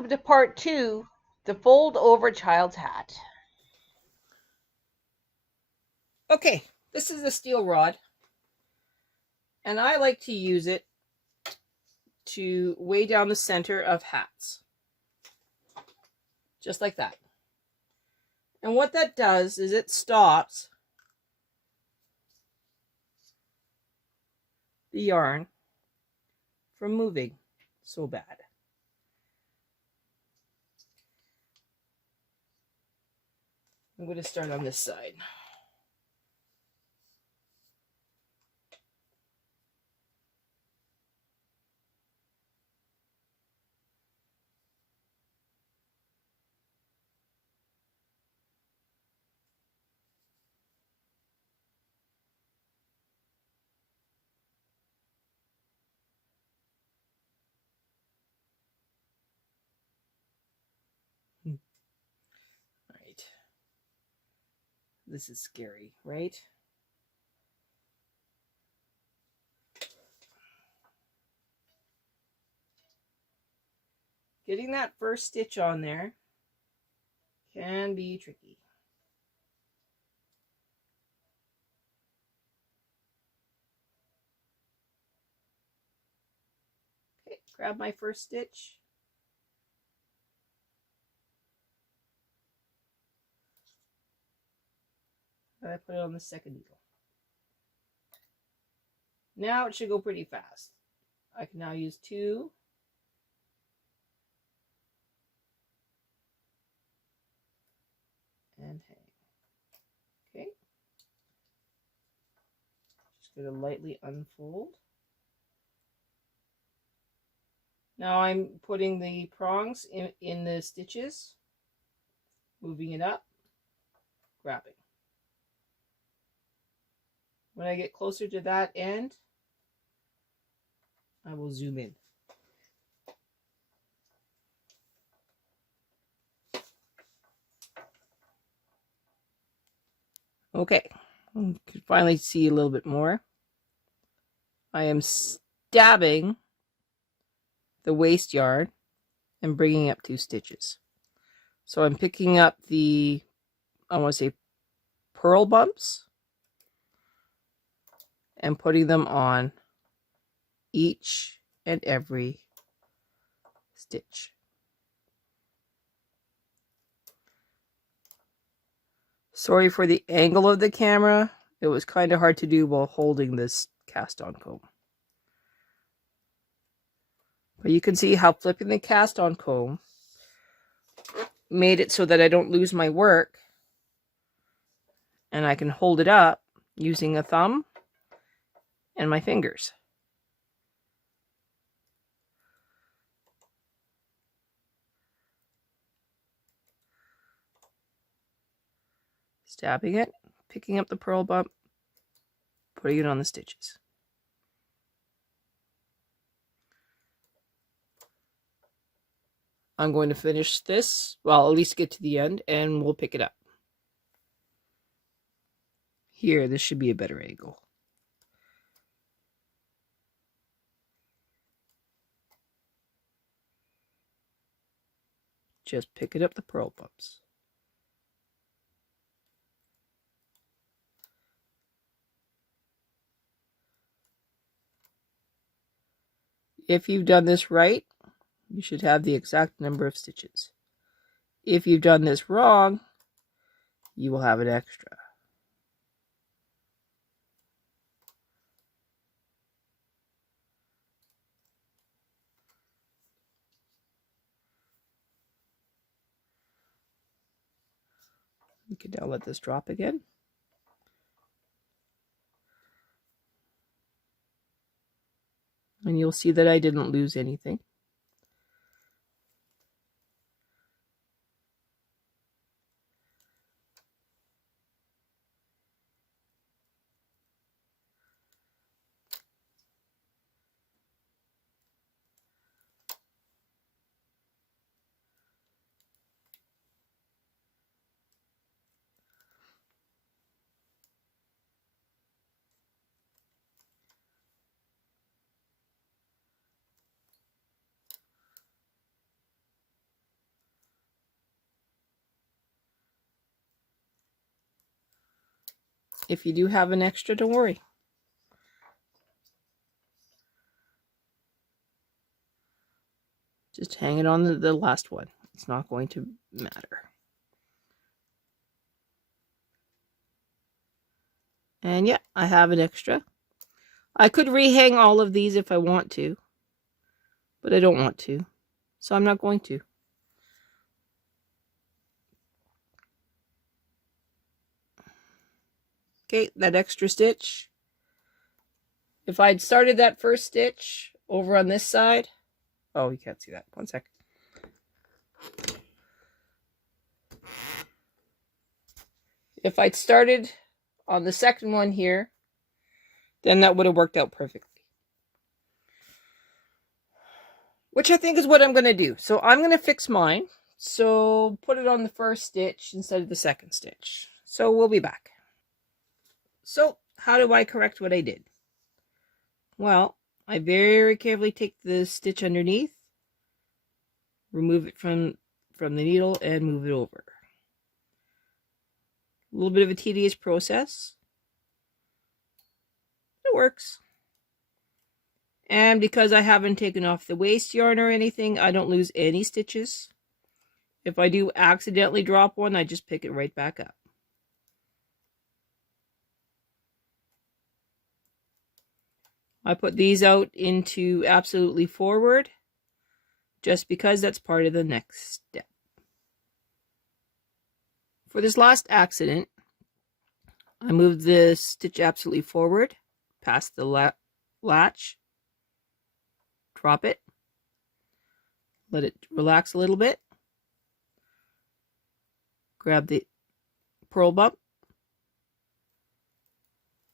welcome to part 2, the fold over child's hat. Okay, this is a steel rod, and I like to use it to weigh down the center of hats. Just like that. And what that does is it stops the yarn from moving so bad. I'm going to start on this side. Right. This is scary, right? Getting that first stitch on there can be tricky. Okay, grab my first stitch. I put it on the second needle. Now it should go pretty fast. I can now use 2. And hang. Okay. Just going to lightly unfold. Now I'm putting the prongs in the stitches, moving it up, grabbing. When I get closer to that end, I will zoom in. Okay, you can finally see a little bit more. I am stabbing the waste yarn and bringing up 2 stitches. So I'm picking up the, I want to say, purl bumps and putting them on each and every stitch. Sorry for the angle of the camera. It was kind of hard to do while holding this cast-on comb. But you can see how flipping the cast-on comb made it so that I don't lose my work. And I can hold it up using a thumb and my fingers. Stabbing it, picking up the purl bump, putting it on the stitches. I'm going to finish this, well, at least get to the end, and we'll pick it up. Here, this should be a better angle. Just picking up the purl bumps. If you've done this right, you should have the exact number of stitches. If you've done this wrong, you will have an extra. You can now let this drop again. And you'll see that I didn't lose anything. If you do have an extra, don't worry. Just hang it on the last one. It's not going to matter. And yeah, I have an extra. I could rehang all of these if I want to, but I don't want to, so I'm not going to. Okay, that extra stitch. If I'd started that first stitch over on this side, oh, you can't see that. One sec. If I'd started on the second one here, then that would have worked out perfectly. Which I think is what I'm going to do. So I'm going to fix mine. So put it on the first stitch instead of the second stitch. So we'll be back. So how do I correct what I did? Well, I very carefully take the stitch underneath, remove it from the needle, and move it over. A little bit of a tedious process. It works. And because I haven't taken off the waste yarn or anything, I don't lose any stitches. If I do accidentally drop one, I just pick it right back up. I put these out into absolutely forward, just because that's part of the next step. For this last accident, I moved the stitch absolutely forward, past the latch, drop it, let it relax a little bit, grab the purl bump,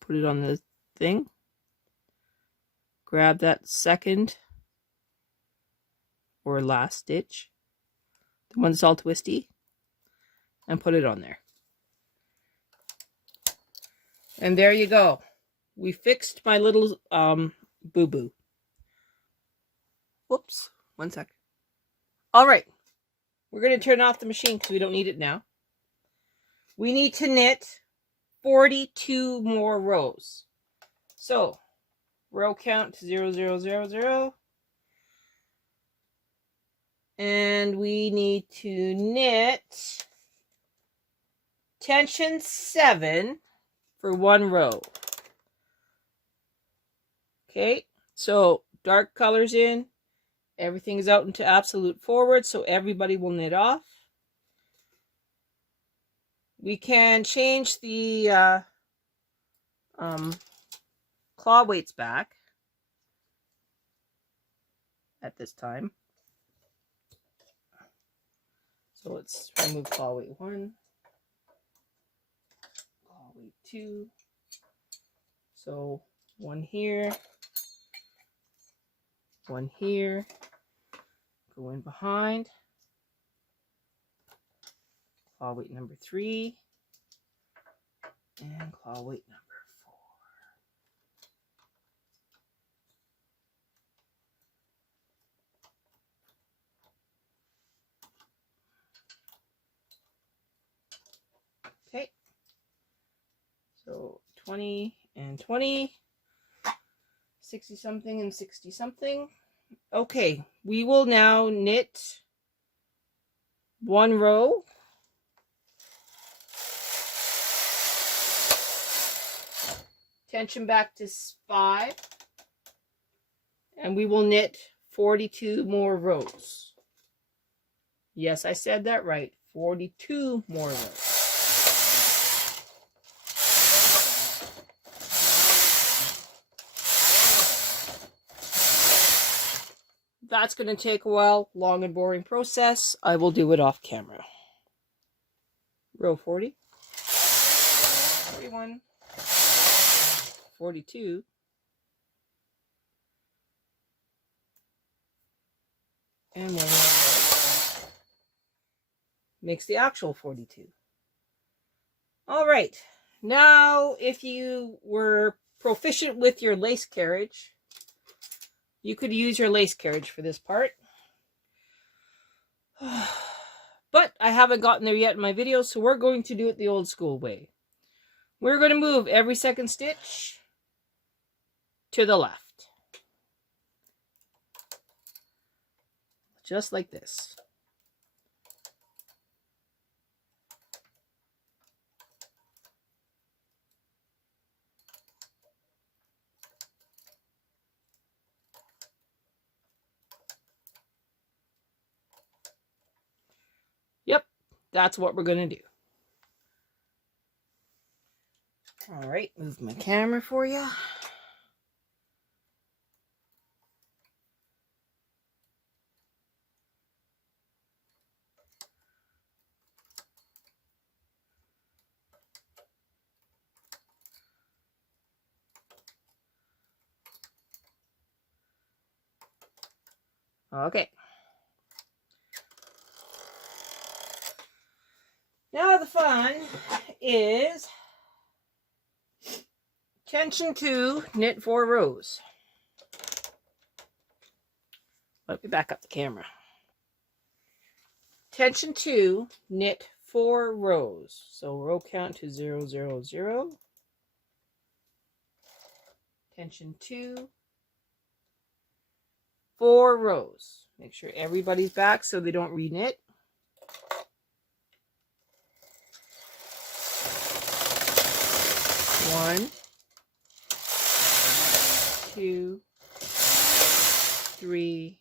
put it on the thing, grab that second or last stitch, the one that's all twisty, and put it on there. And there you go. We fixed my little boo-boo. Whoops, one sec. All right, we're going to turn off the machine because we don't need it now. We need to knit 42 more rows. So, row count to 0, 0, 0, 0. And we need to knit tension 7 for one row. Okay, so dark colors in. Everything is out into absolute forward, so everybody will knit off. We can change the claw weights back at this time. So let's remove claw weight 1, claw weight 2. So 1 here, 1 here, go in behind, claw weight number 3, and claw weight number 4. Okay, so 20 and 20, 60 something and 60 something. Okay, we will now knit one row. Tension back to 5. And we will knit 42 more rows. Yes, I said that right. 42 more rows. That's going to take a while, long and boring process. I will do it off camera. Row 40, 41, 42, and 1 more row makes the actual 42. All right, now if you were proficient with your lace carriage, you could use your lace carriage for this part. But I haven't gotten there yet in my video, so we're going to do it the old school way. We're going to move every second stitch to the left. Just like this. Yep, that's what we're going to do. All right, move my camera for you. Okay. Now the fun is tension 2, knit 4 rows. Let me back up the camera. Tension 2, knit 4 rows. So row count to 0, 0, 0. Tension 2, 4 rows. Make sure everybody's back so they don't re-knit. One, 2, 3,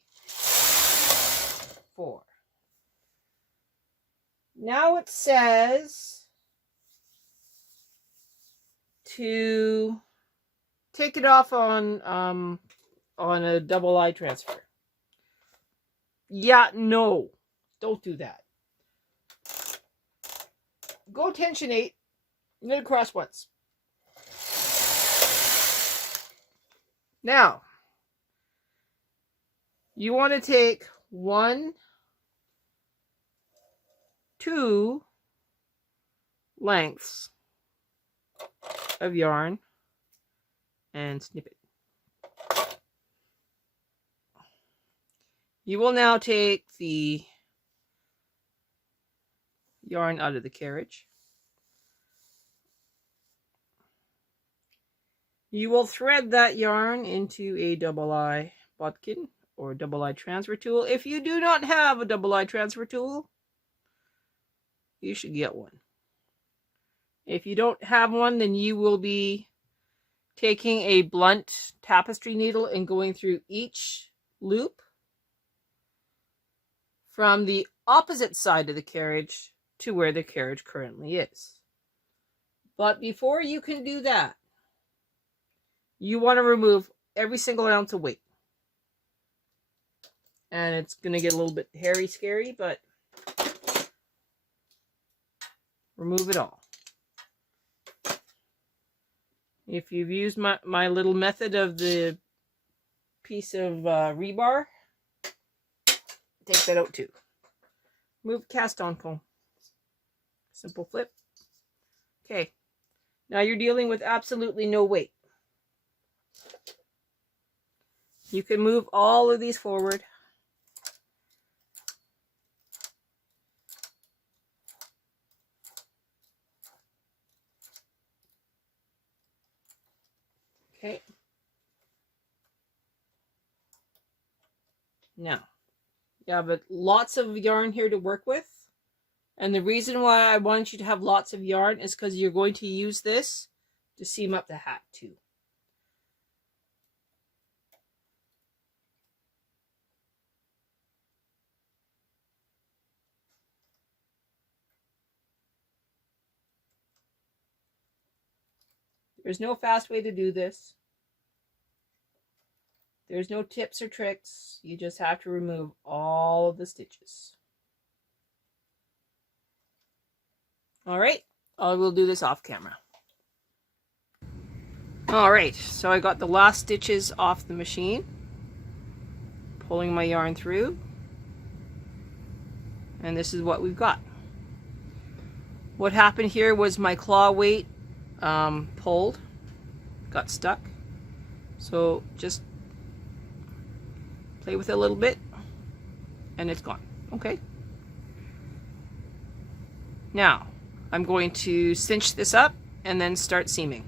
4. Now it says to take it off on a double eye transfer. Yeah, no, don't do that. Go tension 8, knit across once. Now, you want to take 1, 2 lengths of yarn and snip it. You will now take the yarn out of the carriage. You will thread that yarn into a double eye bodkin or double eye transfer tool. If you do not have a double eye transfer tool, you should get one. If you don't have one, then you will be taking a blunt tapestry needle and going through each loop from the opposite side of the carriage to where the carriage currently is. But before you can do that, you want to remove every single ounce of weight. And it's going to get a little bit hairy scary, but remove it all. If you've used my little method of the piece of rebar, take that out too. Move cast on comb. Simple flip. Okay. Now you're dealing with absolutely no weight. You can move all of these forward. Okay. Now, you have lots of yarn here to work with. And the reason why I want you to have lots of yarn is because you're going to use this to seam up the hat too. There's no fast way to do this. There's no tips or tricks. You just have to remove all of the stitches. All right, I will do this off camera. All right, so I got the last stitches off the machine. Pulling my yarn through. And this is what we've got. What happened here was my claw weight pulled, got stuck. So just play with it a little bit and it's gone. Okay. Now I'm going to cinch this up and then start seaming.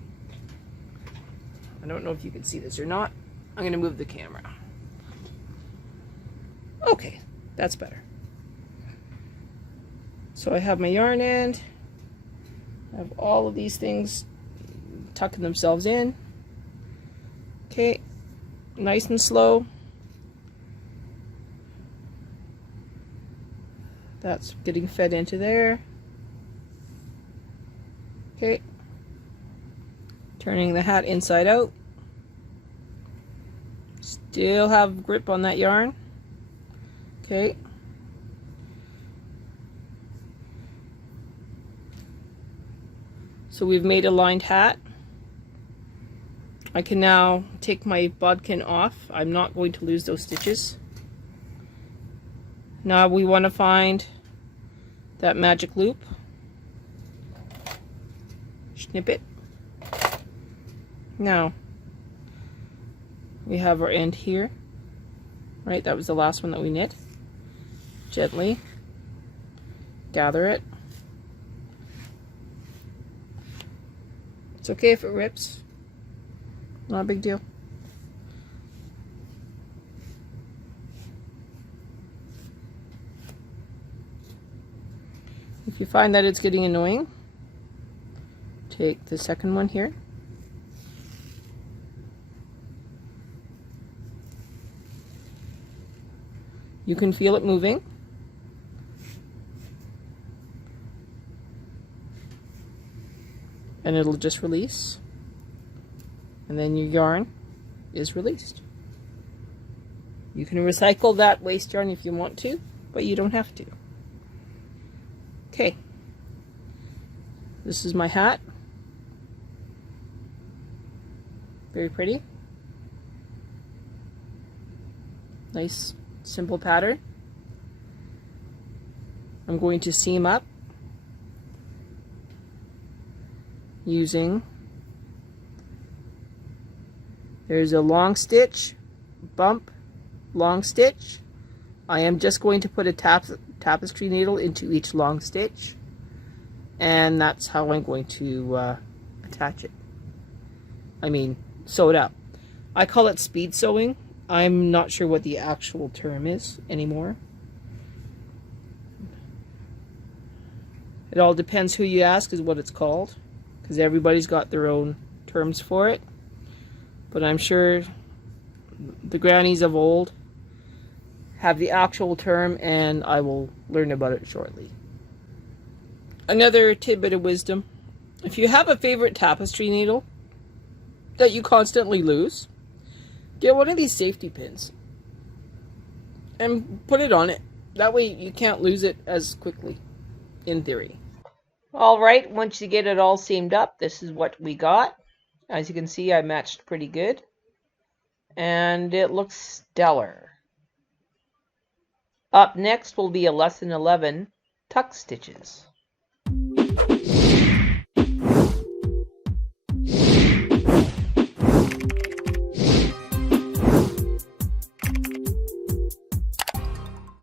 I don't know if you can see this or not. I'm going to move the camera. Okay, that's better. So I have my yarn end. I have all of these things tucking themselves in. Okay, nice and slow. That's getting fed into there. Okay, turning the hat inside out. Still have grip on that yarn. Okay. So we've made a lined hat. I can now take my bodkin off. I'm not going to lose those stitches. Now we want to find that magic loop. Snip it. Now we have our end here. Right, that was the last one that we knit. Gently gather it. It's okay if it rips. Not a big deal. If you find that it's getting annoying, take the second one here. You can feel it moving. And it'll just release. And then your yarn is released. You can recycle that waste yarn if you want to, but you don't have to. Okay. This is my hat. Very pretty. Nice, simple pattern. I'm going to seam up using, there's a long stitch, bump, long stitch. I am just going to put a tapestry needle into each long stitch, and that's how I'm going to attach it. I mean, sew it up. I call it speed sewing. I'm not sure what the actual term is anymore. It all depends who you ask is what it's called, because everybody's got their own terms for it. But I'm sure the grannies of old have the actual term, and I will learn about it shortly. Another tidbit of wisdom: if you have a favorite tapestry needle that you constantly lose, get one of these safety pins and put it on it. That way you can't lose it as quickly, in theory. Alright, once you get it all seamed up, this is what we got. As you can see, I matched pretty good. And it looks stellar. Up next will be a lesson 11, tuck stitches.